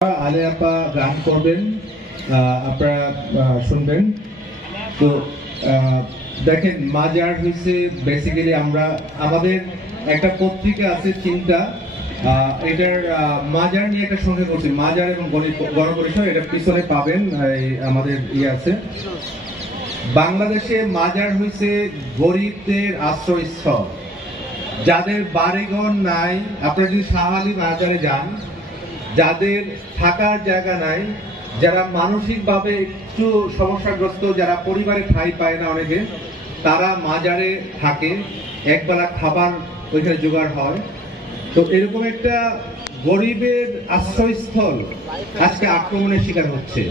আলে আপা গান করবেন, আপনারা শুনবেন। তো দেখেন, মাজার হচ্ছে বেসিক্যালি আমরা আমাদের একটা পত্রিকা আছে চিন্তা, এটার মাজার নিয়ে একটা সঙ্গে করছি, মাজার এবং গণপরিষদ, এটা পিছনে পাবেন, আমাদের ইয়ে আছে। বাংলাদেশে মাজার হয়েছে গরিবদের আশ্রয়স্থল, যাদের বাড়িঘর নাই। আপনারা যদি শাহ আলী মাজারে যান, যাদের থাকার জায়গা নাই, যারা মানসিকভাবে একটু সমস্যাগ্রস্ত, যারা পরিবারে ঠাঁই পায় না অনেকে, তারা মাজারে থাকে, একবেলা খাবার ওইখানে জোগাড় হয়। তো এরকম একটা গরিবের আশ্রয়স্থল আজকে আক্রমণের শিকার হচ্ছে।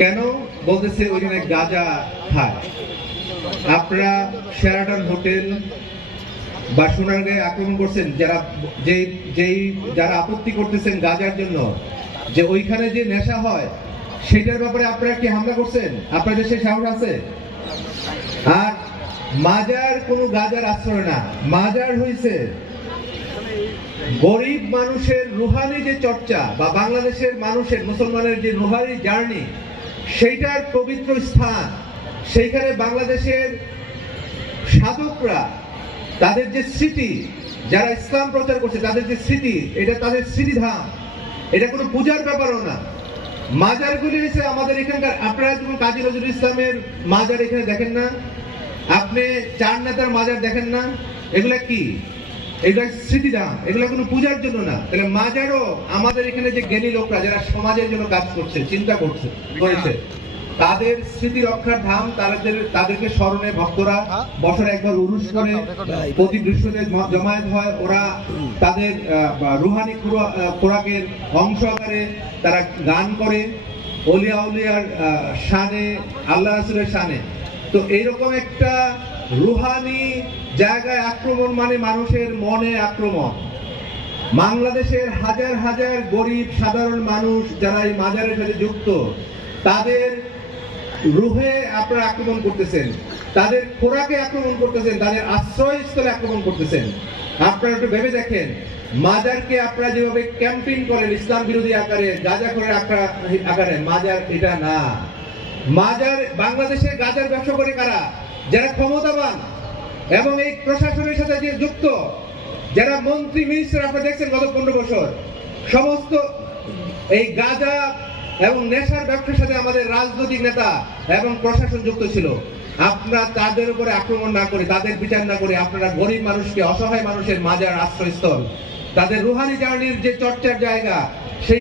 কেন বলতেছে? ওইখানে গাঁজা খায়। আপনারা শেরাটন হোটেল বা সোনারগাঁয়ে আক্রমণ করছেন, যারা আপত্তি করতেছেন গাঁজার জন্য, যে ওইখানে যে নেশা হয় সেটার ব্যাপারে আপনারা কি হামলা করছেন? আপনাদের সেই সাহস আছে? আর মাজার কোনো গাঁজার আশ্রয় না, মাজার হইছে গরিব মানুষের রুহানি যে চর্চা, বা বাংলাদেশের মানুষের, মুসলমানের যে রুহানি জার্নি, সেইটার পবিত্র স্থান। সেইখানে বাংলাদেশের সাধকরা তাদের যে স্মৃতি, যারা ইসলাম প্রচার করছে তাদের যে স্মৃতি, এটা তাদের স্মৃতিধাম, এটা কোনো পূজার ব্যাপারও না। মাজারগুলি হচ্ছে আমাদের এখানকার। আপনারা যেমন কাজী নজরুল ইসলামের মাজার এখানে দেখেন না, আপনি চার নেতার মাজার দেখেন না, এগুলা কি? এগুলা স্মৃতিধাম, এগুলা কোনো পূজার জন্য না। তাহলে মাজারও আমাদের এখানে যে জ্ঞানী লোকরা যারা সমাজের জন্য কাজ করছে, চিন্তা করেছে, তাদের স্মৃতি রক্ষার ধাম। তাদেরকে স্মরণে ভক্তরা বছরে একবার উরুস করে, প্রতি বৃহস্পতিতে জমায়েত হয়। ওরা তাদের রুহানি খোরাকের অংশ আকারে তারা গান করে ওলিয়া উলিয়ার শানে, আল্লাহ রাসূলের শানে। তো এইরকম একটা রুহানি জায়গায় আক্রমণ মানে মানুষের মনে আক্রমণ। বাংলাদেশের হাজার হাজার গরিব সাধারণ মানুষ যারা এই মাজারের সাথে যুক্ত, তাদের রুহে আপনারা আক্রমণ করতেছেন, তাদের খোরাকে আক্রমণ করতেছেন, তাদের আশ্রয়স্থলে আক্রমণ করতেছেন। আপনারা একটু ভেবে দেখেন, মাজারকে আপনারা যেভাবে ক্যাম্পেইন করেন ইসলাম বিরোধী আকারে, গাঁজাখোরের আকারে, মাজার এটা না। মাজার, বাংলাদেশে গাঁজার ব্যবসা করে কারা? যারা ক্ষমতাবান এবং এই প্রশাসনের সাথে যে যুক্ত, যারা মন্ত্রী মিনিস্টার, আপনারা দেখছেন গত 15 বছর সমস্ত এই গাঁজা এবং নেশার ব্যবসার সাথে আমাদের রাজনৈতিক নেতা এবং প্রশাসন যুক্ত ছিল। আপনারা তাদের উপরে আক্রমণ না করে, তাদের বিচার না করে, আপনারা গরিব মানুষকে, অসহায় মানুষের মাজার আশ্রয়স্থল, তাদের রুহানি জার্নির যে চর্চার জায়গা, সেই